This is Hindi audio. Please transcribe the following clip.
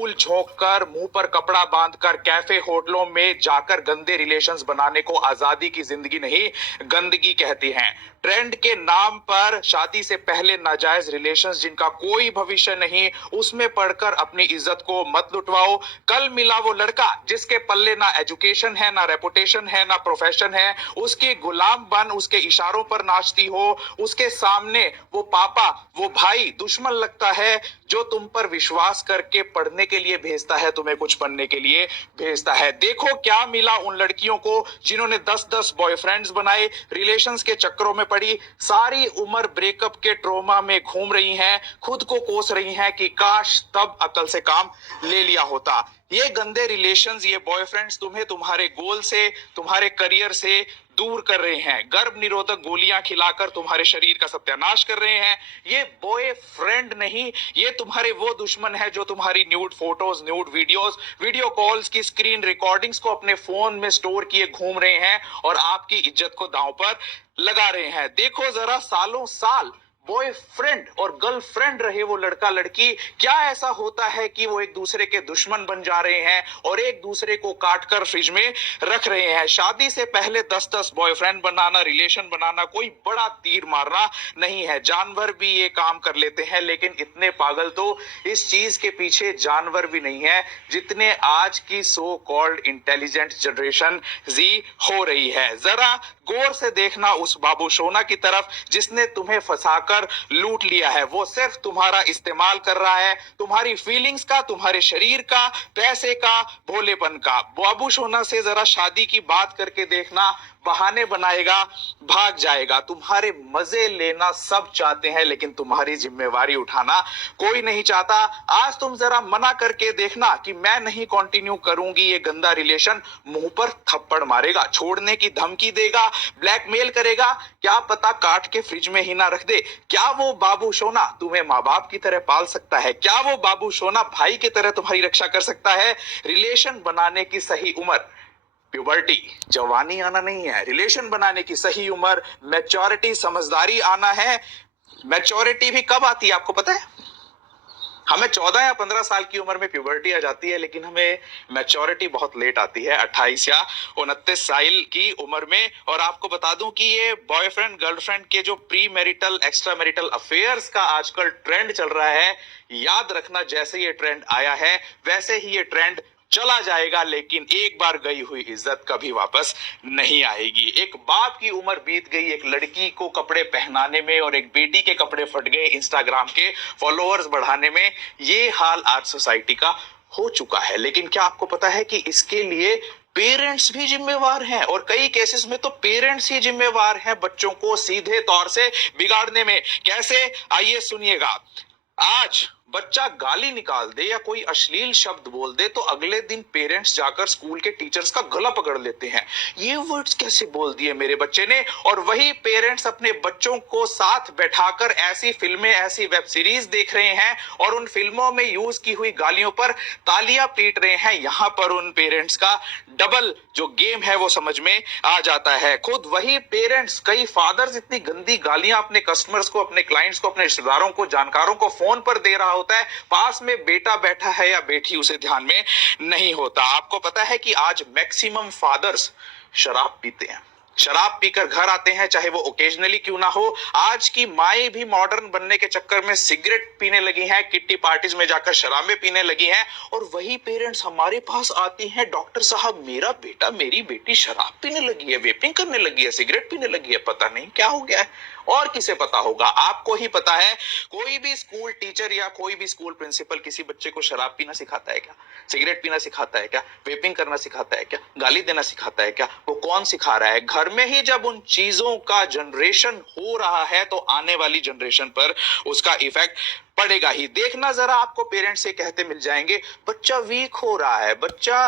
फूल झोंक कर मुंह पर कपड़ा बांधकर कैफे होटलों में जाकर गंदे रिलेशंस बनाने को आजादी की जिंदगी नहीं गंदगी कहती हैं। ट्रेंड के नाम पर शादी से पहले नाजायज रिलेशंस जिनका कोई भविष्य नहीं, उसमें पढ़कर अपनी इज्जत को मत लुटवाओ। कल मिला वो लड़का जिसके पल्ले ना एजुकेशन है, ना रेपुटेशन है, ना प्रोफेशन है, उसकी गुलाम बन उसके इशारों पर नाचती हो। उसके सामने वो पापा, वो भाई दुश्मन लगता है जो तुम पर विश्वास करके पढ़ने के लिए भेजता है, तुम्हें कुछ बनने के लिए भेजता है। देखो क्या मिला उन लड़कियों को जिन्होंने 10-10 बॉयफ्रेंड्स बनाए, रिलेशंस के चक्करों में पड़ी, सारी उम्र ब्रेकअप के ट्रॉमा में घूम रही हैं, खुद को कोस रही हैं कि काश तब अकल से काम ले लिया होता। ये गंदे रिलेशंस, ये बॉयफ्रेंड्स तुम्हें तुम्हारे गोल से, तुम्हारे करियर से दूर कर रहे हैं। गर्भ निरोधक गोलियां खिलाकर तुम्हारे शरीर का सत्यानाश कर रहे हैं। ये बॉयफ्रेंड नहीं, ये तुम्हारे वो दुश्मन है जो तुम्हारी nude photos, nude videos, video calls की स्क्रीन रिकॉर्डिंग्स को अपने फोन में स्टोर किए घूम रहे हैं और आपकी इज्जत को दांव पर लगा रहे हैं। देखो जरा, सालों साल बॉयफ्रेंड और गर्लफ्रेंड रहे वो लड़का लड़की, क्या ऐसा होता है कि वो एक दूसरे के दुश्मन बन जा रहे हैं और एक दूसरे को काट कर फ्रिज में रख रहे हैं। शादी से पहले 10-10 बॉयफ्रेंड बनाना, रिलेशन बनाना कोई बड़ा तीर मारना नहीं है। जानवर भी ये काम कर लेते हैं, लेकिन इतने पागल तो इस चीज के पीछे जानवर भी नहीं है जितने आज की सो कॉल्ड इंटेलिजेंट जनरेशन जी हो रही है। जरा गौर से देखना उस बाबू सोना की तरफ जिसने तुम्हें फंसाकर लूट लिया है। वो सिर्फ तुम्हारा इस्तेमाल कर रहा है, तुम्हारी फीलिंग्स का, तुम्हारे शरीर का, पैसे का, भोलेपन का। बाबू सोना से जरा शादी की बात करके देखना, बहाने बनाएगा, भाग जाएगा। तुम्हारे मजे लेना सब चाहते हैं, लेकिन तुम्हारी जिम्मेवारी उठाना कोई नहीं चाहता। आज तुम जरा मना करके देखना कि मैं नहीं कंटिन्यू करूंगी ये गंदा रिलेशन, मुंह पर थप्पड़ मारेगा, छोड़ने की धमकी देगा, ब्लैकमेल करेगा, क्या पता काट के फ्रिज में ही ना रख दे। क्या वो बाबू सोना तुम्हें माँ बाप की तरह पाल सकता है? क्या वो बाबू सोना भाई की तरह तुम्हारी रक्षा कर सकता है? रिलेशन बनाने की सही उम्र प्यूबर्टी, जवानी आना नहीं है। रिलेशन बनाने की सही उम्र मैच्योरिटी, समझदारी आना है। मैच्योरिटी भी कब आती है आपको पता है? हमें 14 या 15 साल की उम्र में प्यूबर्टी आ जाती है, लेकिन हमें मैच्योरिटी बहुत लेट आती है, 28 या 29 साल की उम्र में। और आपको बता दूं कि ये बॉयफ्रेंड गर्लफ्रेंड के जो pre marital extra marital affairs का आजकल ट्रेंड चल रहा है, याद रखना जैसे ये ट्रेंड आया है वैसे ही ये ट्रेंड चला जाएगा, लेकिन एक बार गई हुई इज्जत कभी वापस नहीं आएगी। एक बाप की उम्र बीत गई एक लड़की को कपड़े पहनाने में, और एक बेटी के कपड़े फट गए इंस्टाग्राम के फॉलोअर्स बढ़ाने में। ये हाल आज सोसाइटी का हो चुका है। लेकिन क्या आपको पता है कि इसके लिए पेरेंट्स भी जिम्मेवार हैं, और कई केसेस में तो पेरेंट्स ही जिम्मेवार हैं बच्चों को सीधे तौर से बिगाड़ने में। कैसे, आइए सुनिएगा। आज बच्चा गाली निकाल दे या कोई अश्लील शब्द बोल दे तो अगले दिन पेरेंट्स जाकर स्कूल के टीचर्स का गला पकड़ लेते हैं, ये वर्ड्स कैसे बोल दिए मेरे बच्चे ने। और वही पेरेंट्स अपने बच्चों को साथ बैठाकर ऐसी फिल्में, ऐसी वेब सीरीज देख रहे हैं और उन फिल्मों में यूज की हुई गालियों पर तालियां पीट रहे हैं। यहां पर उन पेरेंट्स का डबल जो गेम है वो समझ में आ जाता है। खुद वही पेरेंट्स, कई फादर्स इतनी गंदी गालियां अपने कस्टमर्स को, अपने क्लाइंट्स को, अपने रिश्तेदारों को, जानकारों को फोन पर दे रहा होता है, पास में बेटा बैठा है या बेटी उसे ध्यान में नहीं होता। आपको पता है कि आज मैक्सिमम फादर्स शराब पीते हैं, शराब पीकर घर आते हैं, चाहे वो ओकेजनली क्यों ना हो। आज की माएं भी मॉडर्न बनने के चक्कर में सिगरेट पीने लगी हैं, किट्टी पार्टीज में जाकर शराबें पीने लगी हैं, और वही पेरेंट्स हमारे पास आती हैं, डॉक्टर साहब मेरा बेटा, मेरी बेटी शराब पीने लगी है, वेपिंग करने लगी है, सिगरेट पीने लगी है, पता नहीं क्या हो गया है। और किसे पता होगा? आपको ही पता है। कोई भी स्कूल टीचर या कोई भी स्कूल प्रिंसिपल किसी बच्चे को शराब पीना सिखाता है क्या? सिगरेट पीना सिखाता है क्या? वेपिंग करना सिखाता है क्या? गाली देना सिखाता है क्या? वो कौन सिखा रहा है? घर में ही जब उन चीजों का जनरेशन हो रहा है तो आने वाली जनरेशन पर उसका इफेक्ट पड़ेगा ही। देखना जरा, आपको पेरेंट्स से कहते मिल जाएंगे बच्चा वीक हो रहा है, बच्चा